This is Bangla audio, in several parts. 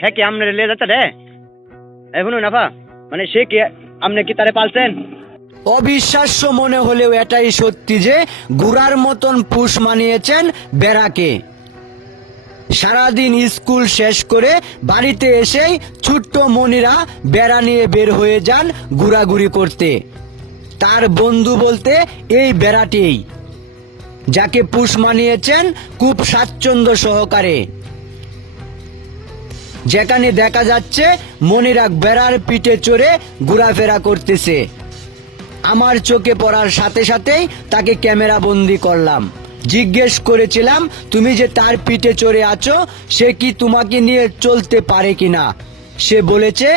হ্যাঁ কি আপনার লিয়ে যাচ্ছে রে? শুনুন আপা, মানে সে কি আপনি কি তারে পালছেন? অবিশ্বাস্য মনে হলেও এটাই সত্যি যে গুড়ার মতন পুষ মানিয়েছেন বেড়াকে। সারাদিন স্কুল শেষ করে বাড়িতে এসেই ছোট্ট মনিরা বেড়া নিয়ে বের হয়ে যান ঘোরাঘুরি করতে। তার বন্ধু বলতে এই বেড়াটিই, যাকে পুষ মানিয়েছেন খুব স্বাচ্ছন্দ্য সহকারে। যেখানে দেখা যাচ্ছে মনিরা বেড়ার পিঠে চড়ে ঘোরাফেরা করতেছে। আমার চোখে পড়ার সাথে সাথেই তাকে ক্যামেরা বন্দি করলাম। জিজ্ঞেস করেছিলাম, তুমি যে তার পিঠে চড়ে আছো, সে কি তোমাকে নিয়ে চলতে পারে কিনা। সে বলেছে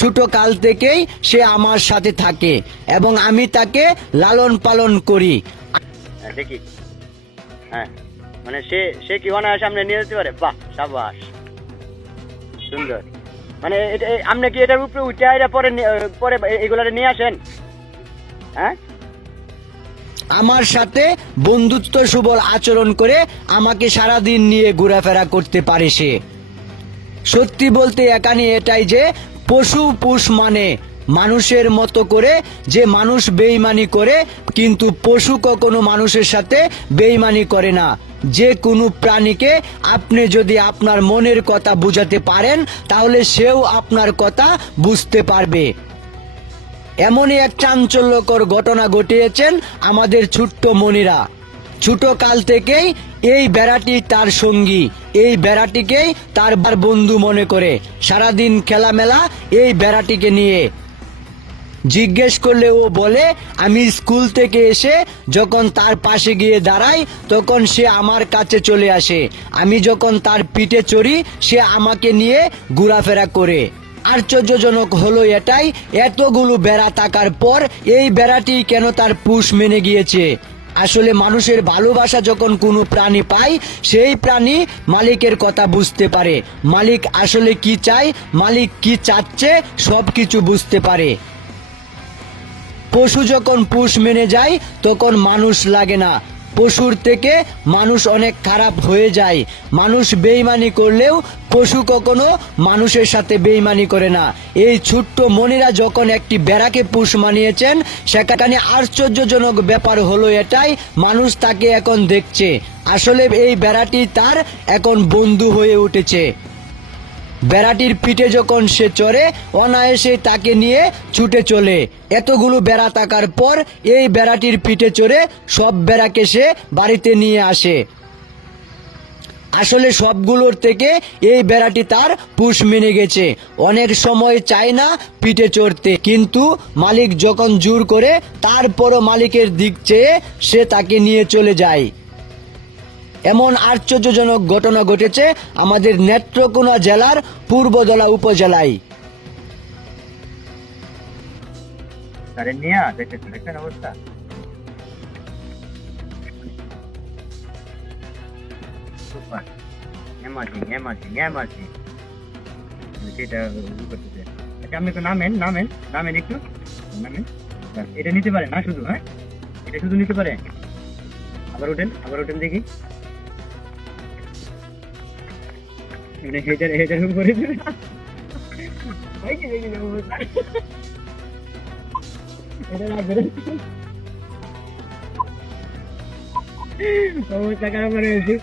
ছোট কাল থেকেই সে আমার সাথে থাকে এবং আমি তাকে লালন পালন করি। দেখি, হ্যাঁ মানে সে সে কি অনায়াসে সামনে নিয়ে যেতে পারে? বাহ, সাবাস, সুন্দর। মানে আপনি কি এটার উপরে উঠে আইরা পরে পরে এগুলারে নিয়ে আসেন? হ্যাঁ, আমার সাথে বন্ধুত্ব সুবল আচরণ করে আমাকে সারাদিন নিয়ে ঘোরাফেরা করতে পারে সে। সত্যি বলতে এখানে এটাই যে পশু পুষ মানে মানুষের মতো করে যে মানুষ বেইমানি করে, কিন্তু পশু কখনো মানুষের সাথে বেইমানি করে না। যে কোনো প্রাণীকে আপনি যদি আপনার মনের কথা বুঝাতে পারেন, তাহলে সেও আপনার কথা বুঝতে পারবে। এমনই এক চাঞ্চল্যকর ঘটনা ঘটিয়েছেন আমাদের ছোট্ট মনিরা। ছোট কাল থেকেই এই বেড়াটি তার সঙ্গী, এই বেড়াটিকেই তার বন্ধু মনে করে সারাদিন খেলামেলা এই বেড়াটিকে নিয়ে। জিজ্ঞেস করলে ও বলে, আমি স্কুল থেকে এসে যখন তার পাশে গিয়ে দাঁড়াই তখন সে আমার কাছে চলে আসে। আমি যখন তার পিঠে চড়ি সে আমাকে নিয়ে ঘোরাফেরা করে। আশ্চর্যজনক হলো এটাই, এতগুলো বেড়া থাকার পর এই বেড়াটি কেন তার পুষ মেনে গিয়েছে। আসলে মানুষের ভালোবাসা যখন কোনো প্রাণী পায়, সেই প্রাণী মালিকের কথা বুঝতে পারে। মালিক আসলে কি চায়, মালিক কি চাচ্ছে, সবকিছু বুঝতে পারে। পশু যখন পুষ মেনে যায় তখন মানুষ লাগে না। পশুর থেকে মানুষ অনেক খারাপ হয়ে যায়। মানুষ বেইমানি করলেও পশু কখনো মানুষের সাথে বেইমানি করে না। এই ছোট্ট মনিরা যখন একটি বেড়াকে পুষ মানিয়েছেন, সেখানে আশ্চর্যজনক ব্যাপার হলো এটাই, মানুষ তাকে এখন দেখছে। আসলে এই বেড়াটি তার এখন বন্ধু হয়ে উঠেছে। বেড়াটির পিঠে যখন সে চড়ে, অনায়াসে তাকে নিয়ে ছুটে চলে। এতগুলো বেড়া থাকার পর এই বেড়াটির পিঠে চড়ে সব বেড়াকে সে বাড়িতে নিয়ে আসে। আসলে সবগুলোর থেকে এই বেড়াটি তার পুষ মেনে গেছে। অনেক সময় চায় না পিঠে চড়তে, কিন্তু মালিক যখন জোর করে, তারপরও মালিকের দিক চেয়ে সে তাকে নিয়ে চলে যায়। এমন আশ্চর্যজনক ঘটনা ঘটেছে আমাদের নেত্রকোনা জেলার পূর্বদলা উপজেলায়। তারে নিয়ে দেখেন অবস্থা। Super, emerging emerging emerging. সেটা করতেছে। আচ্ছা, আপনি একটু নামেন নামেন নামেন, একটু নামেন। এটা নিতে পারে না শুধু? হ্যাঁ, এটা শুধু নিতে পারে। আবার ওঠেন দেখি। হেটার উপরে এটা রাখবে অবস্থা খারাপ করে গেছি।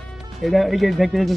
এটা এই যে ব্যক্তিগত